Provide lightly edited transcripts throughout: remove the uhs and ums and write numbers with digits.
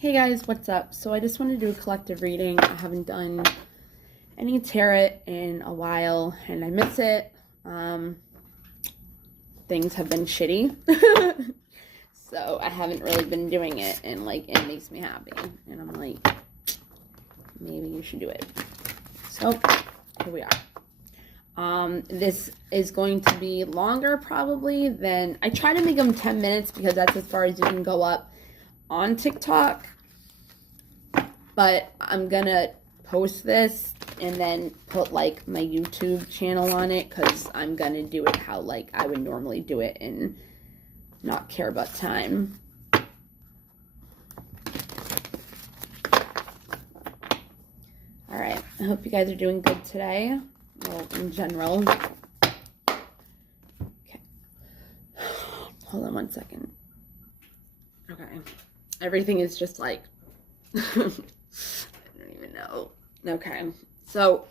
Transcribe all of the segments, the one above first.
Hey guys, what's up? So I just want to do a collective reading. I haven't done any tarot in a while and I miss it. Things have been shitty. So I haven't really been doing it and it makes me happy. And I'm like, maybe you should do it. So here we are. This is going to be longer probably than, I try to make them 10 minutes because that's as far as you can go up on TikTok, but I'm gonna post this and then put my YouTube channel on it because I'm gonna do it how I would normally do it and not care about time. Alright, I hope you guys are doing good today. Well, in general. Okay. Hold on one second. Okay. Everything is just I don't even know. Okay. So,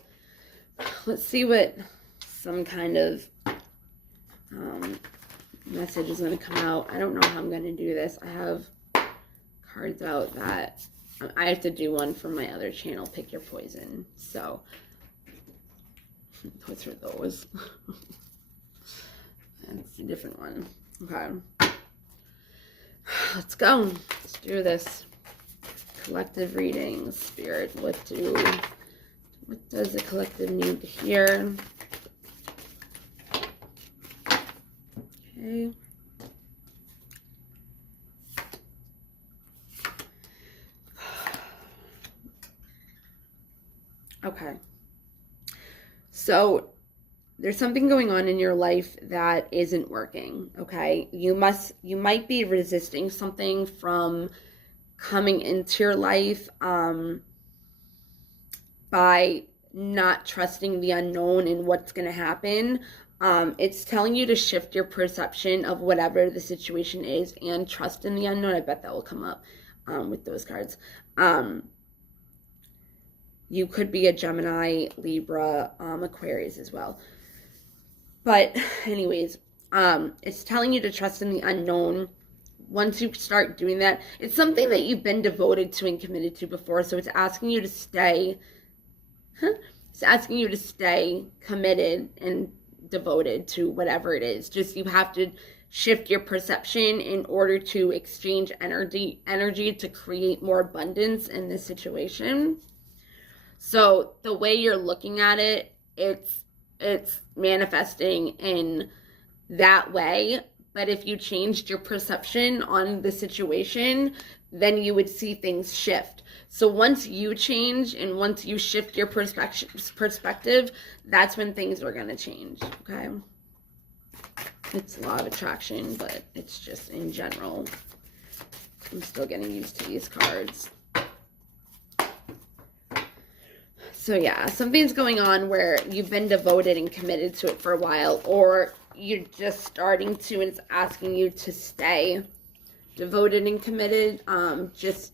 let's see what some kind of message is going to come out. I don't know how I'm going to do this. I have cards out that I have to do one for my other channel, Pick Your Poison. So, what's for those? That's a different one. Okay. Let's go. Let's do this. Collective readings. Spirit, what does the collective need to hear? Okay. Okay. So there's something going on in your life that isn't working, okay? You might be resisting something from coming into your life by not trusting the unknown and what's going to happen. It's telling you to shift your perception of whatever the situation is and trust in the unknown. I bet that will come up with those cards. You could be a Gemini, Libra, Aquarius as well. But anyways, it's telling you to trust in the unknown. Once you start doing that, it's something that you've been devoted to and committed to before. So it's asking you to stay, it's asking you to stay committed and devoted to whatever it is. Just you have to shift your perception in order to exchange energy to create more abundance in this situation. So the way you're looking at it, it's manifesting in that way. But if you changed your perception on the situation, then you would see things shift. So once you change and once you shift your perspective, that's when things are going to change, okay? It's law of attraction, but it's just in general. I'm still getting used to these cards. So yeah, something's going on where you've been devoted and committed to it for a while, or you're just starting to, and it's asking you to stay devoted and committed. Just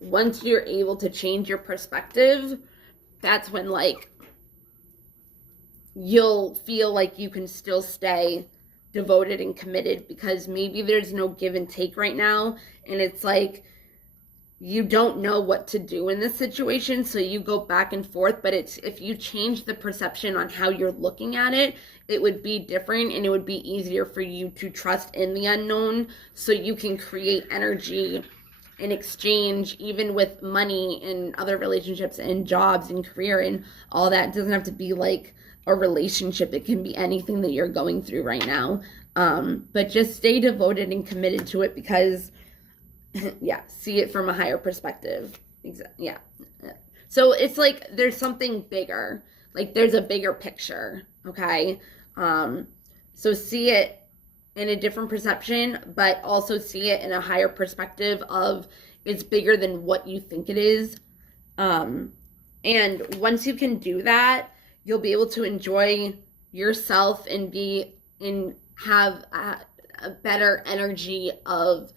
once you're able to change your perspective, that's when you'll feel like you can still stay devoted and committed, because maybe there's no give and take right now, and it's you don't know what to do in this situation, so you go back and forth. But it's, if you change the perception on how you're looking at it, it would be different, and it would be easier for you to trust in the unknown, so you can create energy in exchange, even with money and other relationships and jobs and career and all that. It doesn't have to be a relationship. It can be anything that you're going through right now. But just stay devoted and committed to it, because yeah, see it from a higher perspective. Yeah. So it's there's something bigger. There's a bigger picture, okay? So see it in a different perception, but also see it in a higher perspective of it's bigger than what you think it is. And once you can do that, you'll be able to enjoy yourself and have a better energy of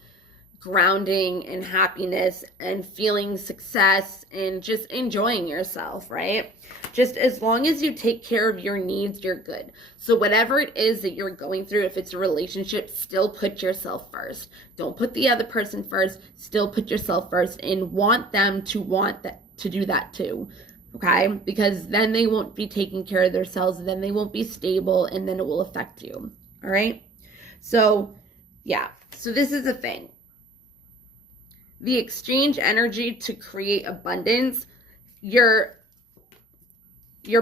grounding and happiness and feeling success and just enjoying yourself, right? Just as long as you take care of your needs, you're good. So whatever it is that you're going through, if it's a relationship, still put yourself first. Don't put the other person first. Still put yourself first and want them to to do that too. Okay? Because then they won't be taking care of themselves, then they won't be stable, and then it will affect you. All right? So, yeah. So this is the thing. The exchange energy to create abundance, you're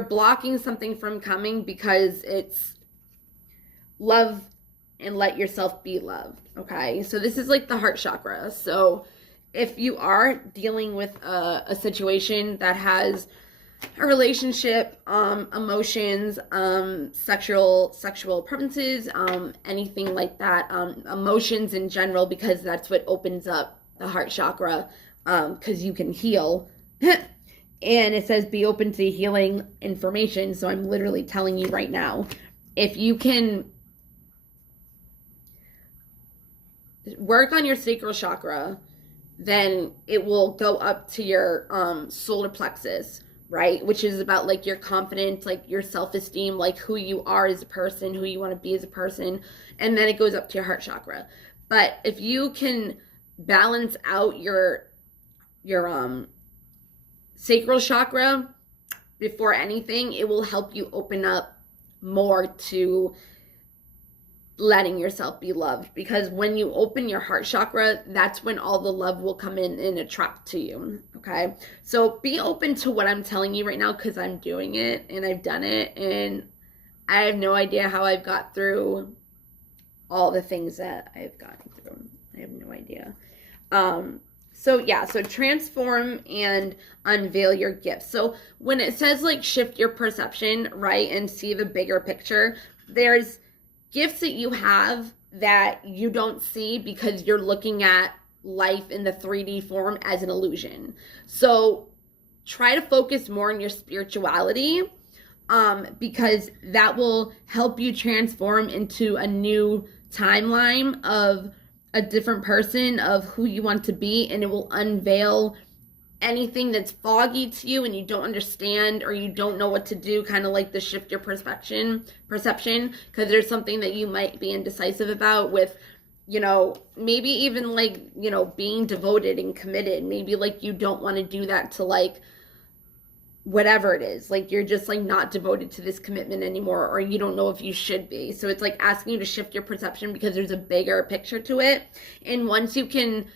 blocking something from coming because it's love and let yourself be loved. Okay, so this is like the heart chakra. So if you are dealing with a situation that has a relationship, emotions, sexual preferences, anything like that, emotions in general, because that's what opens up the heart chakra, because you can heal. And it says be open to healing information. So I'm literally telling you right now, if you can work on your sacral chakra, then it will go up to your solar plexus, right? Which is about like your confidence, like your self-esteem, like who you are as a person, who you want to be as a person. And then it goes up to your heart chakra. But if you can balance out your sacral chakra before anything, it will help you open up more to letting yourself be loved. Because when you open your heart chakra, that's when all the love will come in and attract to you. Okay, so be open to what I'm telling you right now, because I'm doing it and I've done it, and I have no idea how I've got through all the things that I've gotten through. I have no idea. So yeah, so transform and unveil your gifts. So when it says like shift your perception, right, and see the bigger picture, there's gifts that you have that you don't see because you're looking at life in the 3D form as an illusion. So try to focus more on your spirituality, because that will help you transform into a new timeline of a different person, of who you want to be, and it will unveil anything that's foggy to you and you don't understand or you don't know what to do, kind of like the shift your perception, because there's something that you might be indecisive about with, you know, maybe even like, you know, being devoted and committed. Maybe like you don't want to do that to like whatever it is, like you're just like not devoted to this commitment anymore, or you don't know if you should be. So it's like asking you to shift your perception because there's a bigger picture to it. And once you can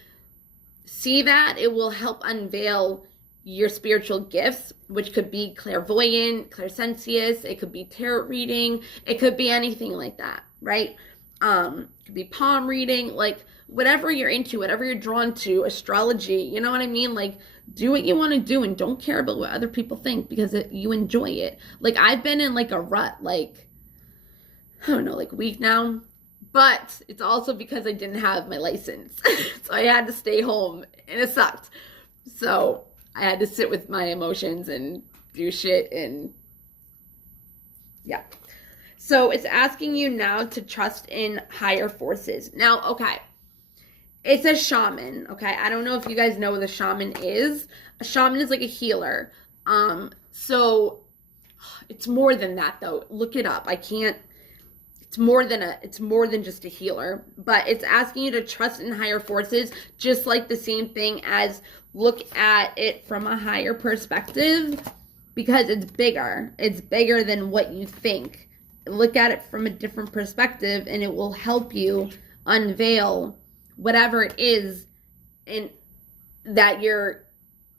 see that, it will help unveil your spiritual gifts, which could be clairvoyant, clairsensious, it could be tarot reading, it could be anything like that, right? It could be palm reading, like whatever you're into, whatever you're drawn to, astrology, you know what I mean? Like do what you want to do and don't care about what other people think, because you enjoy it. Like I've been in like a rut, like I don't know, like a week now, but it's also because I didn't have my license. So I had to stay home and it sucked. So I had to sit with my emotions and do shit, and yeah. So it's asking you now to trust in higher forces. Now, okay, it's a shaman, okay? I don't know if you guys know what a shaman is. A shaman is like a healer. So it's more than that though. Look it up. It's more than just a healer, but it's asking you to trust in higher forces, just like the same thing as look at it from a higher perspective, because it's bigger. It's bigger than what you think. Look at it from a different perspective and it will help you unveil whatever it is in that you're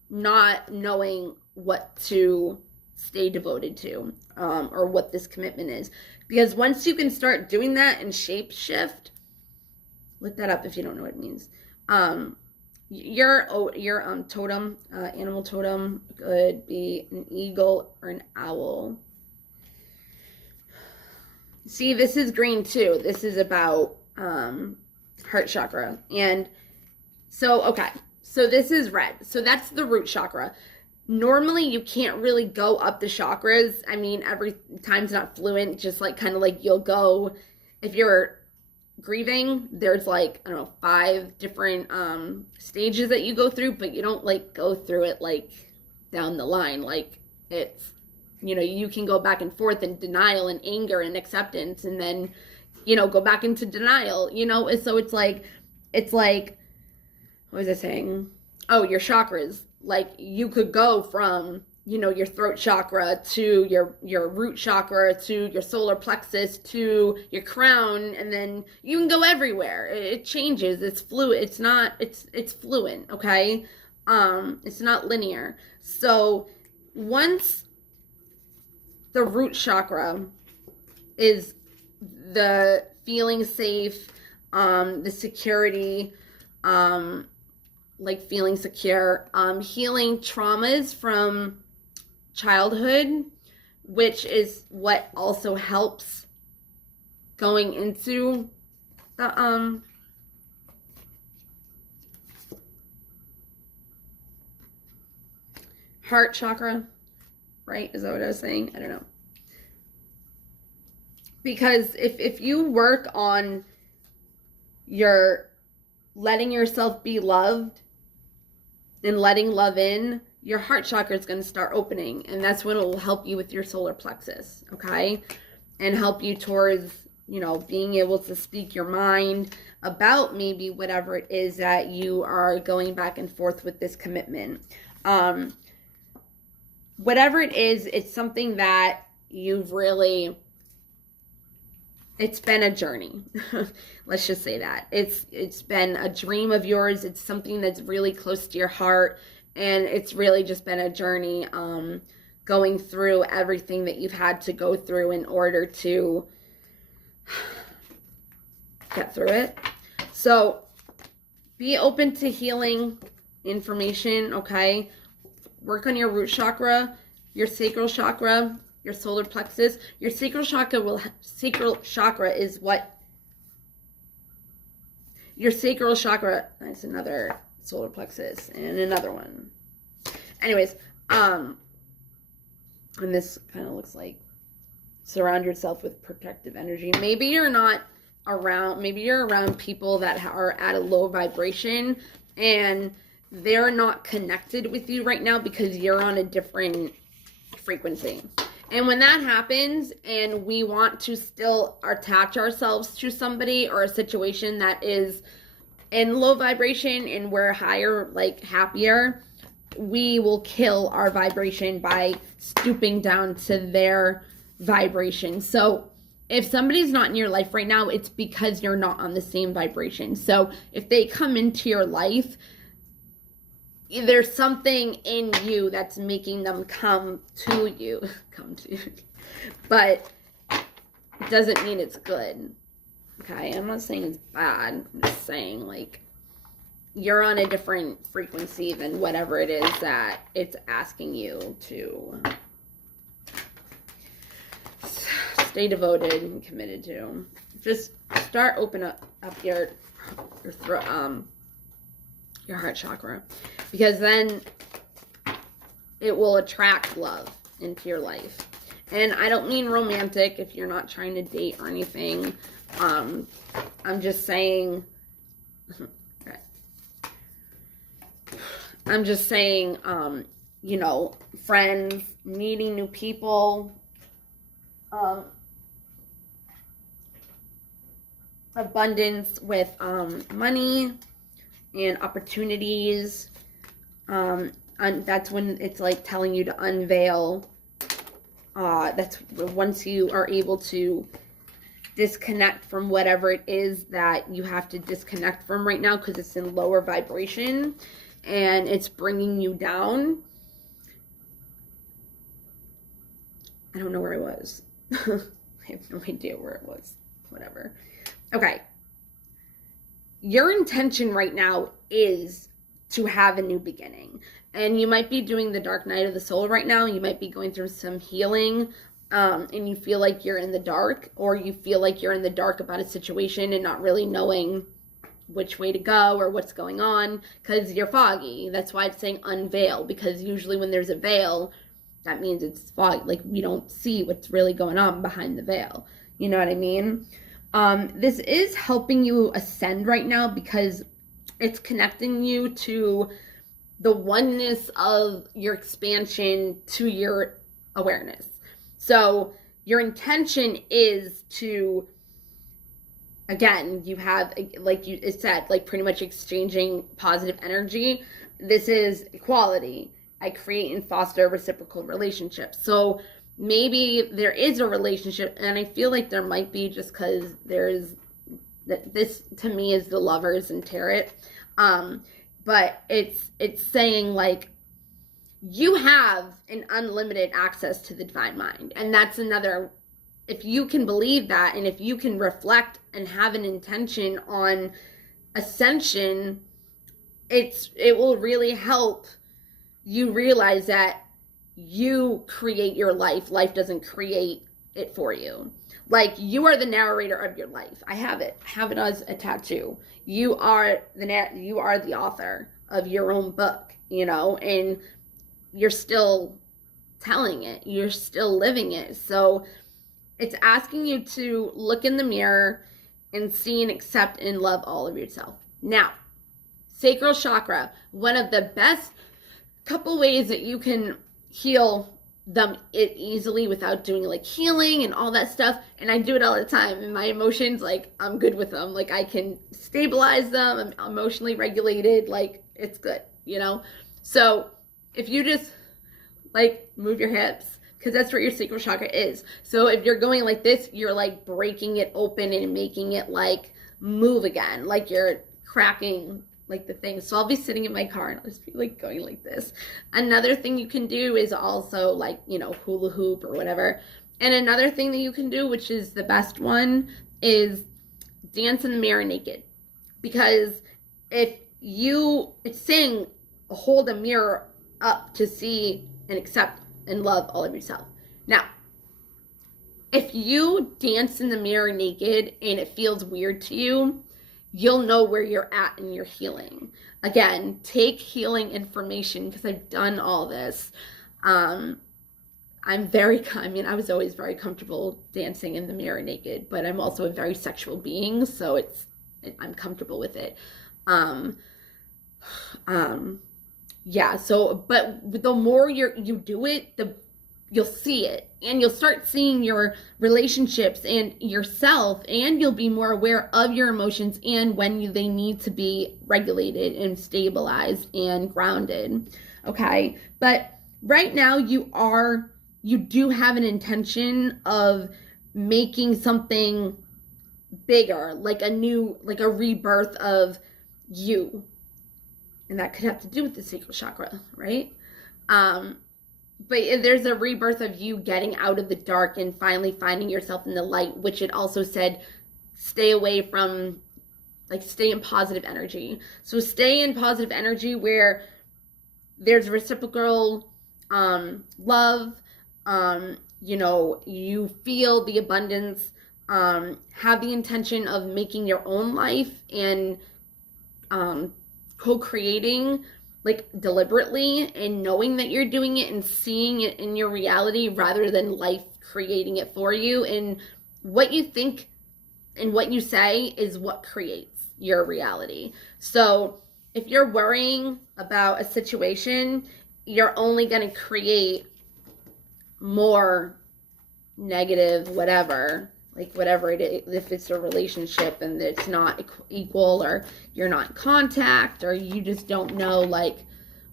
not knowing what to stay devoted to, or what this commitment is. Because once you can start doing that and shape shift, look that up if you don't know what it means. Your totem, animal totem could be an eagle or an owl. See, this is green too. This is about heart chakra. And so, okay, so this is red. So that's the root chakra. Normally, you can't really go up the chakras. I mean, every time's not fluent, just like kind of like you'll go, if you're grieving, there's like, I don't know, 5 different stages that you go through, but you don't like go through it like down the line. Like it's, you can go back and forth in denial and anger and acceptance, and then, go back into denial, and so it's like, what was I saying? Oh, your chakras. Like you could go from, your throat chakra to your root chakra to your solar plexus to your crown, and then you can go everywhere. It changes. It's fluid. It's fluent, okay? It's not linear. So once the root chakra is the feeling safe, the security, like feeling secure, healing traumas from childhood, which is what also helps going into the heart chakra, right? Is that what I was saying? I don't know. Because if you work on your letting yourself be loved and letting love in, your heart chakra is going to start opening, and that's when it will help you with your solar plexus, okay? And help you towards, being able to speak your mind about maybe whatever it is that you are going back and forth with this commitment. Whatever it is, it's something that you've really, it's been a journey. Let's just say that. It's been a dream of yours. It's something that's really close to your heart. And it's really just been a journey, going through everything that you've had to go through in order to get through it. So be open to healing information, okay? Work on your root chakra, your sacral chakra, your solar plexus. Your sacral chakra is what your sacral chakra, that's another solar plexus and another one. Anyways, and this kind of looks like surround yourself with protective energy. Maybe you're around people that are at a low vibration and they're not connected with you right now because you're on a different frequency. And when that happens and we want to still attach ourselves to somebody or a situation that is in low vibration and we're higher, like happier, we will kill our vibration by stooping down to their vibration. So if somebody's not in your life right now, it's because you're not on the same vibration. So if they come into your life, there's something in you that's making them come to you. But it doesn't mean it's good. Okay, I'm not saying it's bad. I'm just saying, like, you're on a different frequency than whatever it is that it's asking you to stay devoted and committed to. Just start open up your throat, your heart chakra, because then it will attract love into your life. And I don't mean romantic if you're not trying to date or anything. I'm just saying, friends, meeting new people, abundance with money and opportunities. And that's when it's like telling you to unveil. That's once you are able to disconnect from whatever it is that you have to disconnect from right now because it's in lower vibration and it's bringing you down. I don't know where I was. I have no idea where it was. Whatever. Okay. Your intention right now is to have a new beginning. And you might be doing the dark night of the soul right now. You might be going through some healing, and you feel like you're in the dark, or you feel like you're in the dark about a situation and not really knowing which way to go or what's going on because you're foggy. That's why it's saying unveil, because usually when there's a veil, that means it's foggy. Like, we don't see what's really going on behind the veil. You know what I mean? This is helping you ascend right now because it's connecting you to the oneness of your expansion to your awareness. So your intention is to, again, you have, like you said, like pretty much exchanging positive energy. This is equality. I create and foster reciprocal relationships. So maybe there is a relationship, and I feel like there might be, just because there's, this to me is the Lovers and Tarot. But it's saying like you have an unlimited access to the divine mind. And that's another, if you can believe that, and if you can reflect and have an intention on ascension, it will really help you realize that you create your life. Life doesn't create it for you. Like, you are the narrator of your life. I have it as a tattoo. You are the author of your own book, and you're still telling it. You're still living it. So it's asking you to look in the mirror and see and accept and love all of yourself. Now, sacral chakra, one of the best couple ways that you can heal them it easily without doing like healing and all that stuff. And I do it all the time. And my emotions, like, I'm good with them. Like, I can stabilize them. I'm emotionally regulated. Like, it's good, So if you just like move your hips, because that's what your sacral chakra is. So if you're going like this, you're like breaking it open and making it like move again, like you're cracking like the thing. So I'll be sitting in my car and I'll just be like going like this. Another thing you can do is also like, hula hoop or whatever. And another thing that you can do, which is the best one, is dance in the mirror naked. Because it's saying hold a mirror up to see and accept and love all of yourself. Now, if you dance in the mirror naked and it feels weird to you, you'll know where you're at in your healing. Again, take healing information, because I've done all this. I was always very comfortable dancing in the mirror naked, but I'm also a very sexual being, so I'm comfortable with it. Yeah, so, but the more you do it, you'll see it, and you'll start seeing your relationships and yourself, and you'll be more aware of your emotions and when they need to be regulated and stabilized and grounded. Okay, but right now you do have an intention of making something bigger, like a rebirth of you. And that could have to do with the sacral chakra, right? But there's a rebirth of you getting out of the dark and finally finding yourself in the light, which it also said, stay away from, like, stay in positive energy. So stay in positive energy where there's reciprocal love, you feel the abundance, have the intention of making your own life and co-creating, like, deliberately, and knowing that you're doing it and seeing it in your reality rather than life creating it for you. And what you think and what you say is what creates your reality. So if you're worrying about a situation, you're only going to create more negative whatever it is. If it's a relationship and it's not equal, or you're not in contact, or you just don't know like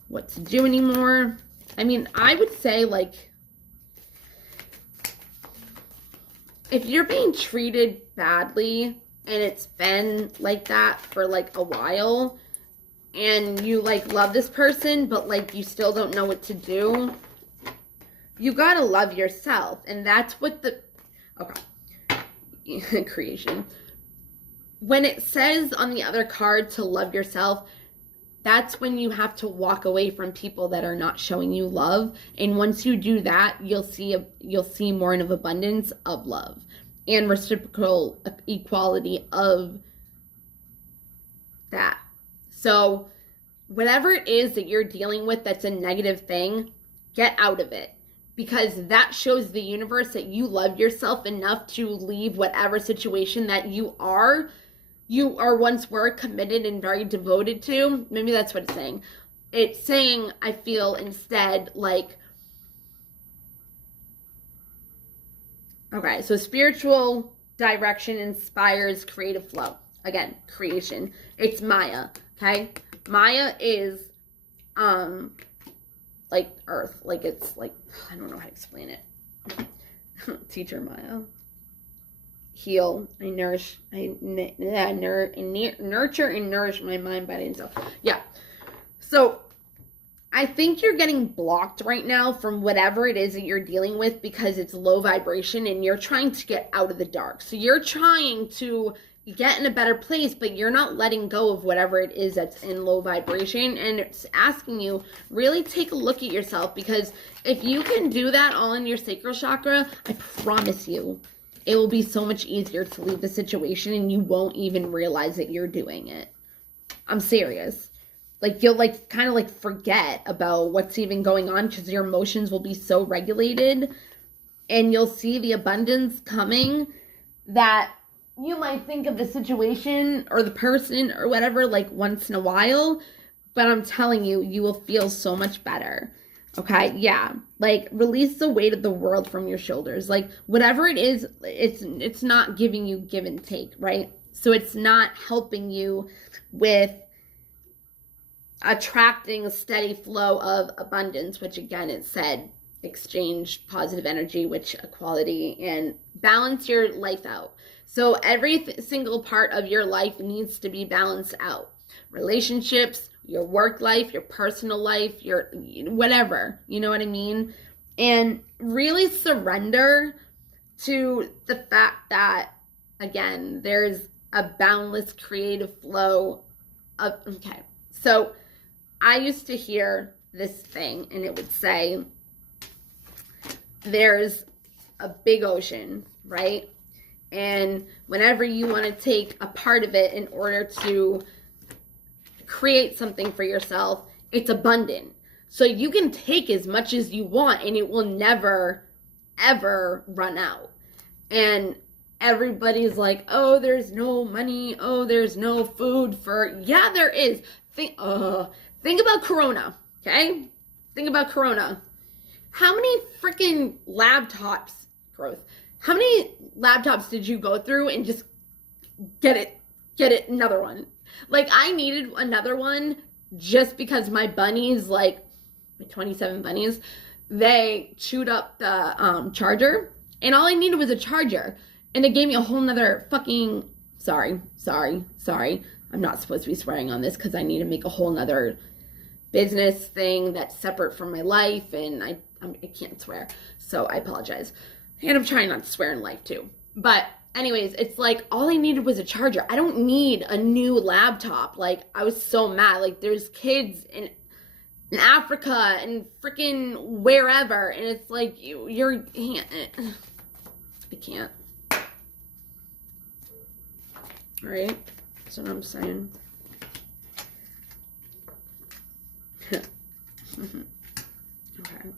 what to do anymore. I mean, I would say, like, if you're being treated badly and it's been like that for like a while, and you like love this person but like you still don't know what to do, you gotta love yourself. And that's what creation. When it says on the other card to love yourself, that's when you have to walk away from people that are not showing you love. And once you do that, you'll see more of abundance of love and reciprocal equality of that. So whatever it is that you're dealing with that's a negative thing, get out of it. because that shows the universe that you love yourself enough to leave whatever situation that you once were committed and very devoted to. Maybe that's what it's saying. It's saying, I feel instead like, okay, so spiritual direction inspires creative flow. Again, creation. It's Maya, okay? Maya is, like earth. Like, it's like, I don't know how to explain it. Teacher Maya. Heal, I nourish, nurture and nourish my mind, body, and soul. Yeah. So I think you're getting blocked right now from whatever it is that you're dealing with because it's low vibration and you're trying to get out of the dark. So you're trying to get in a better place, but you're not letting go of whatever it is that's in low vibration. And it's asking you, really take a look at yourself, because if you can do that all in your sacral chakra, I promise you, it will be so much easier to leave the situation and you won't even realize that you're doing it. I'm serious. Like, you'll like kind of like forget about what's even going on because your emotions will be so regulated, and you'll see the abundance coming that you might think of the situation or the person or whatever like once in a while, but I'm telling you, you will feel so much better. Okay, yeah, like release the weight of the world from your shoulders. Like whatever it is, it's not giving you give and take, right? So it's not helping you with attracting a steady flow of abundance, which again, it said exchange positive energy, which equality, and balance your life out. So every single part of your life needs to be balanced out. Relationships, your work life, your personal life, your whatever, you know what I mean? And really surrender to the fact that, again, there's a boundless creative flow of, okay. So I used to hear this thing and it would say, there's a big ocean, right? And whenever you want to take a part of it in order to create something for yourself, it's abundant. So you can take as much as you want and it will never, ever run out. And everybody's like, oh, there's no money. Oh, there's no food for, yeah, there is. Think about Corona, okay? Think about Corona. How many freaking laptops, growth? How many laptops did you go through and just get it, another one? Like, I needed another one just because my bunnies, like, my 27 bunnies, they chewed up the charger, and all I needed was a charger, and it gave me a whole nother fucking, sorry, I'm not supposed to be swearing on this because I need to make a whole nother business thing that's separate from my life, and I can't swear, so I apologize. And I'm trying not to swear in life too. But anyways, it's like all I needed was a charger. I don't need a new laptop. Like, I was so mad. Like, there's kids in Africa and freaking wherever, and it's like I can't. All right, that's what I'm saying. Okay.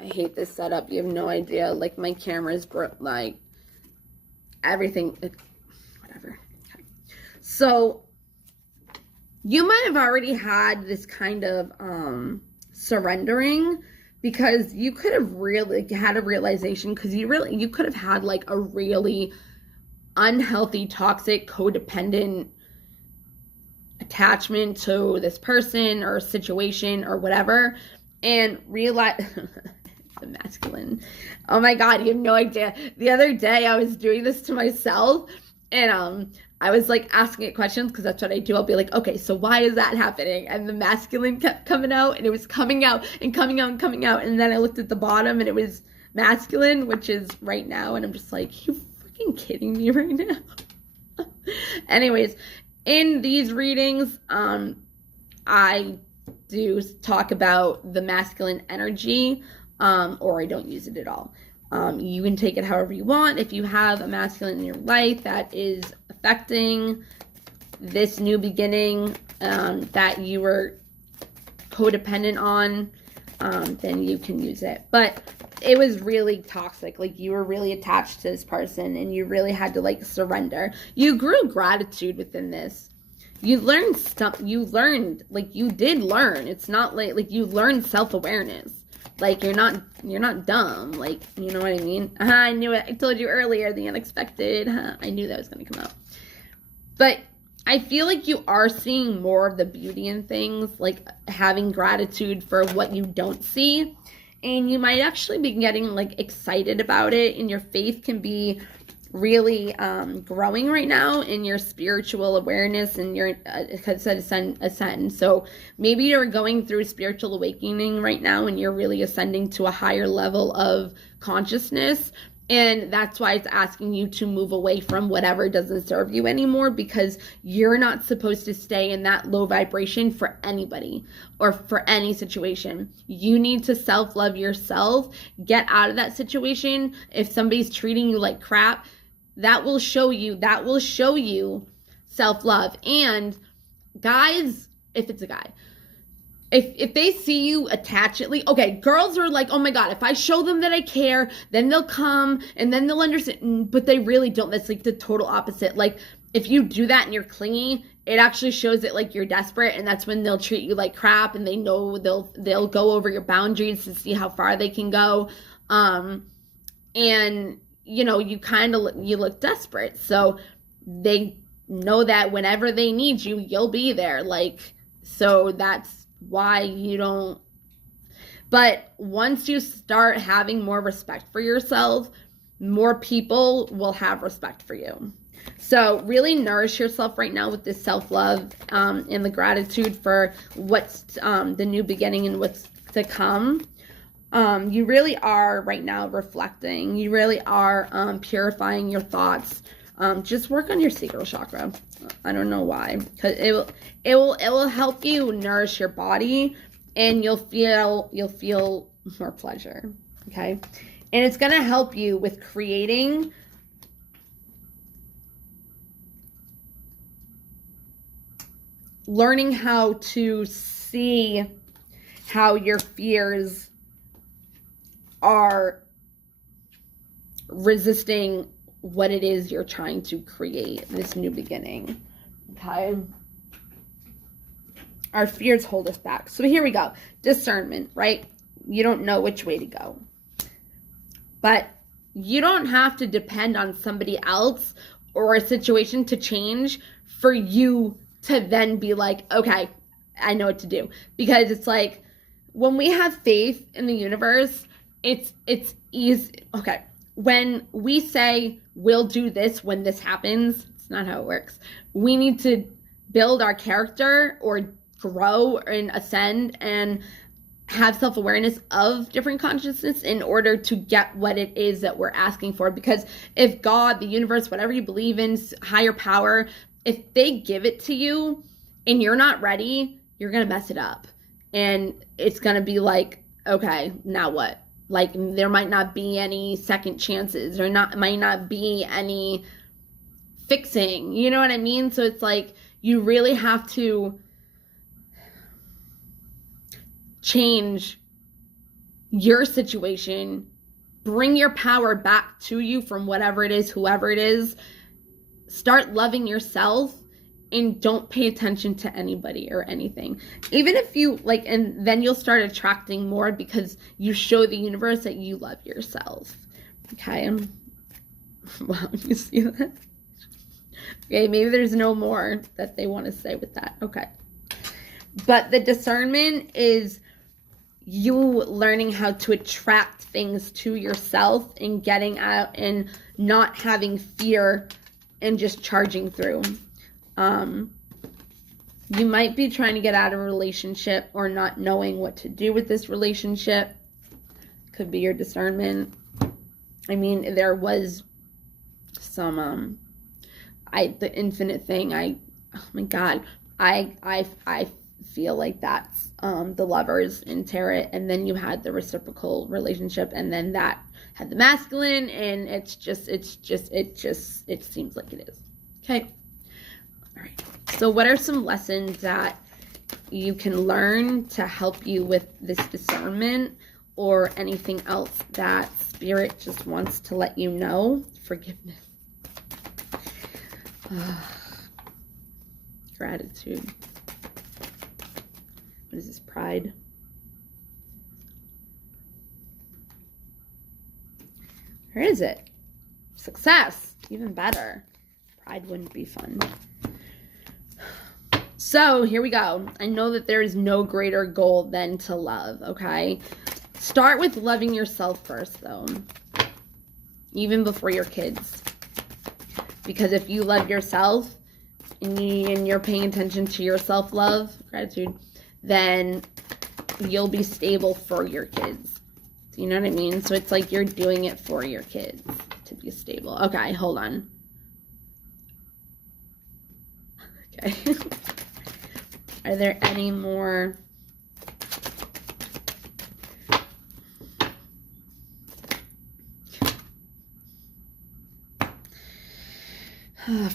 I hate this setup. You have no idea. Like, my camera's like everything. Whatever. Okay. So you might have already had this kind of surrendering, because you could have really had a realization, because you could have had like a really unhealthy, toxic, codependent attachment to this person or situation or whatever, and realize the masculine. Oh my God, you have no idea. The other day I was doing this to myself, and I was like asking it questions, because that's what I do. I'll be like, okay, so why is that happening? And the masculine kept coming out, and it was coming out and coming out and coming out. And then I looked at the bottom and it was masculine, which is right now. And I'm just like, you freaking kidding me right now? Anyways, in these readings, I do talk about the masculine energy, or I don't use it at all. You can take it however you want. If you have a masculine in your life that is affecting this new beginning that you were codependent on, then you can use it. But it was really toxic. Like, you were really attached to this person and you really had to, like, surrender. You grew gratitude within this. You learned stuff. You learned, like, you did learn. It's not like you learned self-awareness. Like, you're not dumb. Like, you know what I mean? I knew it. I told you earlier, the unexpected. I knew that was going to come out. But I feel like you are seeing more of the beauty in things, like having gratitude for what you don't see. And you might actually be getting, like, excited about it, and your faith can be really growing right now in your spiritual awareness and your ascend. So maybe you're going through spiritual awakening right now and you're really ascending to a higher level of consciousness. And that's why it's asking you to move away from whatever doesn't serve you anymore, because you're not supposed to stay in that low vibration for anybody or for any situation. You need to self-love yourself. Get out of that situation. If somebody's treating you like crap, that will show you self-love. And guys, if it's a guy, if they see you attach it, like, okay, girls are like, oh my God, if I show them that I care, then they'll come and then they'll understand, but they really don't. That's like the total opposite. Like, if you do that and you're clingy, it actually shows that, like, you're desperate, and that's when they'll treat you like crap, and they know they'll go over your boundaries to see how far they can go. And you know, you look desperate. So they know that whenever they need you, you'll be there. Like, so that's why you don't. But once you start having more respect for yourself, more people will have respect for you. So really nourish yourself right now with this self-love and the gratitude for what's the new beginning and what's to come. You really are right now reflecting. You really are purifying your thoughts. Just work on your sacral chakra. I don't know why, because it will help you nourish your body, and you'll feel more pleasure. Okay, and it's gonna help you with creating learning how to see how your fears are resisting what it is you're trying to create, this new beginning. Okay, our fears hold us back. So here we go. Discernment, right? You don't know which way to go, but you don't have to depend on somebody else or a situation to change for you to then be like, okay, I know what to do. Because it's like, when we have faith in the universe, it's easy. Okay, when we say we'll do this when this happens, it's not how it works. We need to build our character or grow and ascend and have self-awareness of different consciousness in order to get what it is that we're asking for. Because if God, the universe, whatever you believe in, higher power, if they give it to you and you're not ready, you're gonna mess it up, and it's gonna be like, okay, now what? Like, there might not be any second chances, or might not be any fixing, you know what I mean? So it's like, you really have to change your situation, bring your power back to you from whatever it is, whoever it is. Start loving yourself, and don't pay attention to anybody or anything. Even if you like, and then you'll start attracting more, because you show the universe that you love yourself. Okay. Wow, you see that? Okay, maybe there's no more that they want to say with that. Okay. But the discernment is you learning how to attract things to yourself and getting out and not having fear and just charging through. You might be trying to get out of a relationship or not knowing what to do with this relationship. Could be your discernment. I mean, there was some, the infinite thing, oh my God, I feel like that's, the lovers in tarot, and then you had the reciprocal relationship, and then that had the masculine, and it seems like it is. Okay. All right. So what are some lessons that you can learn to help you with this discernment or anything else that Spirit just wants to let you know. Forgiveness. Gratitude. What is this? Pride. Where is it? Success. Even better. Pride wouldn't be fun. So here we go. I know that there is no greater goal than to love, okay? Start with loving yourself first, though. Even before your kids. Because if you love yourself and you're paying attention to your self-love, gratitude, then you'll be stable for your kids. Do you know what I mean? So it's like you're doing it for your kids to be stable. Okay, hold on. Okay. Are there any more?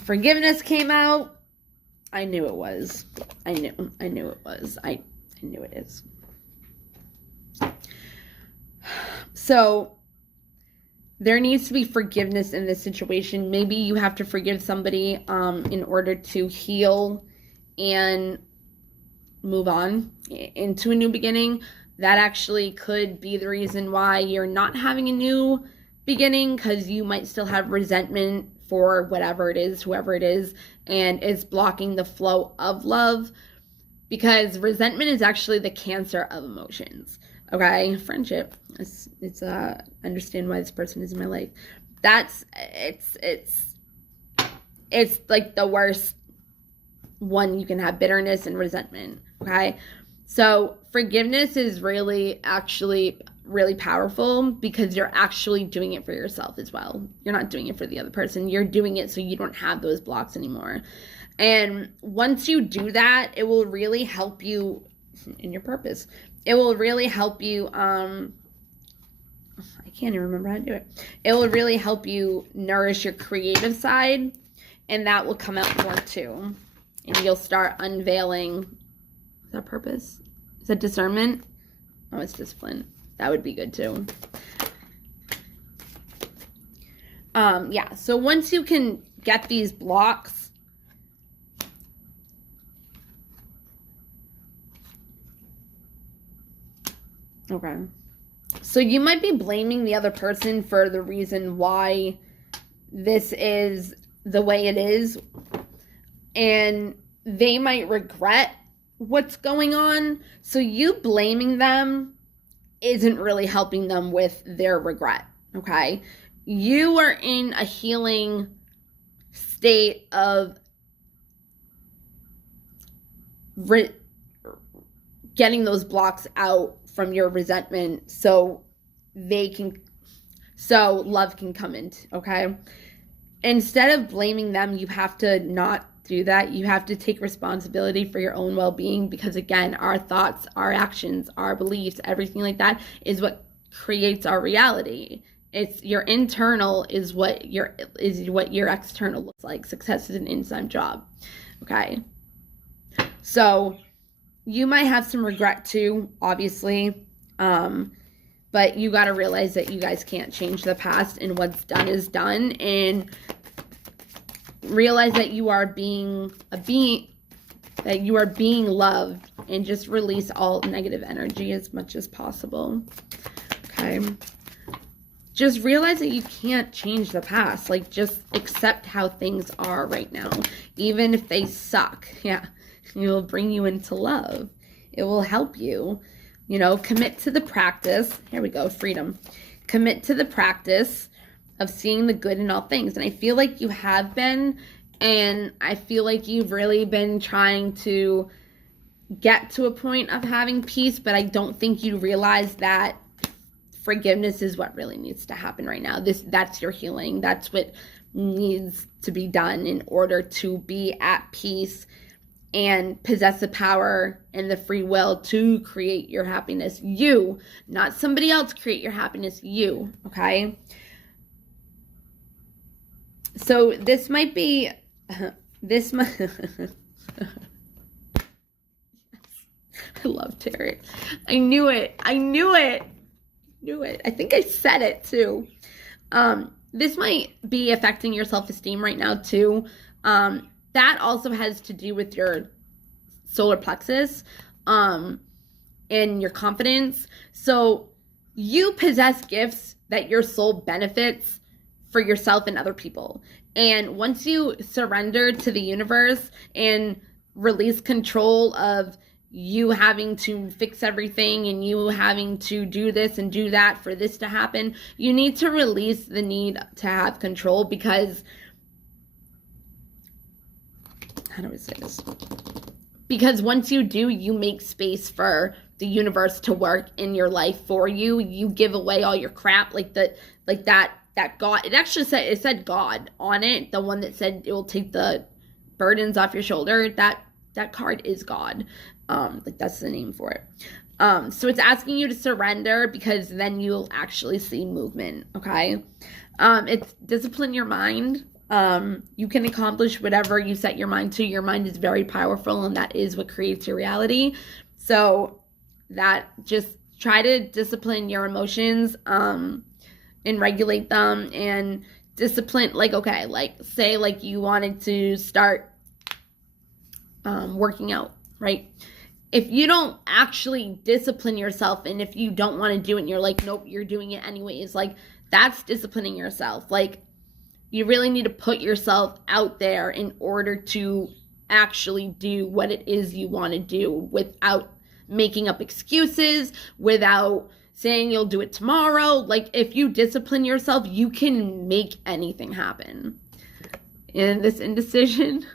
Forgiveness came out. I knew it was. I knew it was. I knew it is. So there needs to be forgiveness in this situation. Maybe you have to forgive somebody in order to heal and move on into a new beginning. That actually could be the reason why you're not having a new beginning, because you might still have resentment for whatever it is, whoever it is, and it's blocking the flow of love, because resentment is actually the cancer of emotions. Okay, friendship. It's understand why this person is in my life. It's like the worst one you can have, bitterness and resentment. Okay, so forgiveness is really actually really powerful, because you're actually doing it for yourself as well. You're not doing it for the other person. You're doing it so you don't have those blocks anymore. And once you do that, it will really help you in your purpose. It will really help you, I can't even remember how to do it. It will really help you nourish your creative side, and that will come out more too. And you'll start unveiling, is that purpose? Is that discernment? Oh, it's discipline. That would be good too. Yeah, so once you can get these blocks, okay. So you might be blaming the other person for the reason why this is the way it is, and they might regret what's going on. So you blaming them isn't really helping them with their regret, okay? You are in a healing state of getting those blocks out from your resentment so love can come in, okay? Instead of blaming them, you have to not do that. You have to take responsibility for your own well-being, because again, our thoughts, our actions, our beliefs, everything like that is what creates our reality. It's your internal is what your external looks like. Success is an inside job. Okay. So you might have some regret too, obviously. But you got to realize that you guys can't change the past, and what's done is done, and realize that you are being loved, and just release all negative energy as much as possible. Okay. Just realize that you can't change the past. Like, just accept how things are right now, even if they suck. Yeah. It will bring you into love. It will help you, commit to the practice. Here we go. Freedom. Commit to the practice of seeing the good in all things. And I feel like you have been, and I feel like you've really been trying to get to a point of having peace, but I don't think you realize that forgiveness is what really needs to happen right now. That's your healing. That's what needs to be done in order to be at peace and possess the power and the free will to create your happiness. You, not somebody else, create your happiness. You, okay? So this might be, love tarot. I knew it. I knew it. Knew it. I think I said it too. This might be affecting your self-esteem right now too. That also has to do with your solar plexus and your confidence. So you possess gifts that your soul benefits for yourself and other people. And once you surrender to the universe and release control of you having to fix everything and you having to do this and do that for this to happen, you need to release the need to have control, because, how do I say this? Because once you do, you make space for the universe to work in your life for you. You give away all your crap, that God, it actually said God on it, the one that said it will take the burdens off your shoulder. That card is God. That's the name for it. So it's asking you to surrender, because then you'll actually see movement. Okay. It's discipline your mind. You can accomplish whatever you set your mind to. Your mind is very powerful, and that is what creates your reality. So that, just try to discipline your emotions, and regulate them, and discipline, say you wanted to start working out, right? If you don't actually discipline yourself, and if you don't want to do it and you're like, nope, you're doing it anyways, that's disciplining yourself. You really need to put yourself out there in order to actually do what it is you want to do, without making up excuses, without saying you'll do it tomorrow. If you discipline yourself, you can make anything happen. In this indecision,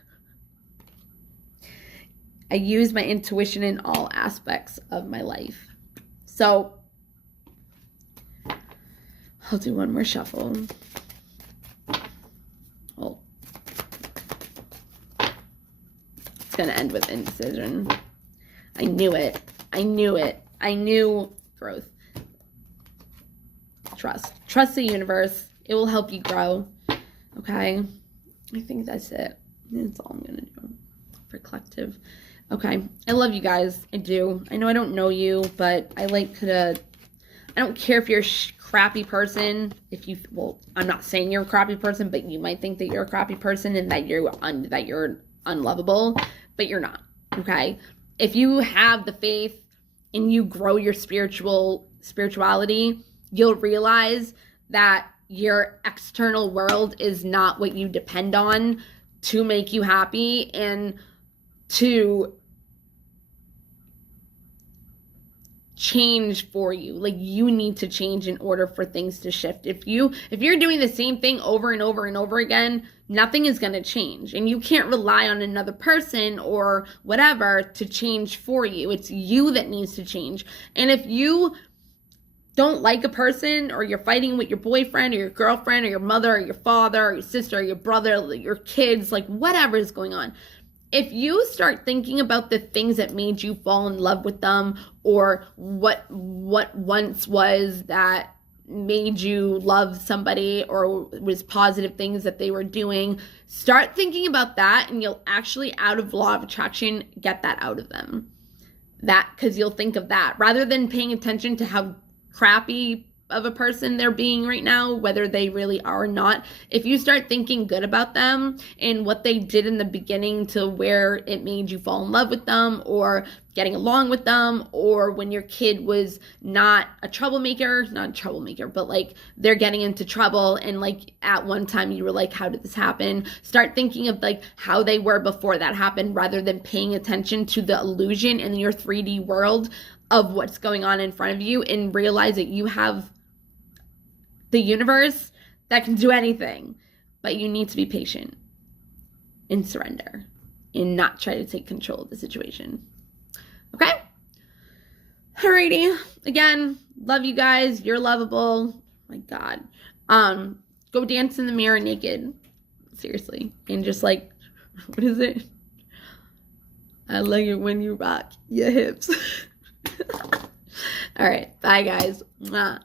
I use my intuition in all aspects of my life. So I'll do one more shuffle. Oh, it's going to end with indecision. I knew it. I knew it. I knew growth. Trust. Trust the universe. It will help you grow. Okay? I think that's it. That's all I'm going to do for collective. Okay. I love you guys. I do. I know I don't know you, but I don't care if you're a crappy person. I'm not saying you're a crappy person, but you might think that you're a crappy person and that you're unlovable, but you're not. Okay? If you have the faith and you grow your spirituality, you'll realize that your external world is not what you depend on to make you happy and to change for you. You need to change in order for things to shift. If you're doing the same thing over and over and over again, nothing is going to change, and you can't rely on another person or whatever to change for you. It's you that needs to change. And if you don't like a person, or you're fighting with your boyfriend or your girlfriend or your mother or your father or your sister or your brother, your kids, whatever is going on, if you start thinking about the things that made you fall in love with them, or what once was that made you love somebody, or was positive things that they were doing, start thinking about that, and you'll actually, out of law of attraction, get that out of them. Because you'll think of that rather than paying attention to how crappy of a person they're being right now, whether they really are or not. If you start thinking good about them and what they did in the beginning to where it made you fall in love with them, or getting along with them, or when your kid was not a troublemaker, but they're getting into trouble, and at one time you were like, how did this happen? Start thinking of how they were before that happened, rather than paying attention to the illusion in your 3D world of what's going on in front of you, and realize that you have the universe that can do anything, but you need to be patient and surrender and not try to take control of the situation. Okay? Alrighty. Again, love you guys. You're lovable. Oh my God. Go dance in the mirror naked. Seriously. And just what is it? I like it when you rock your hips. All right. Bye, guys. Mwah.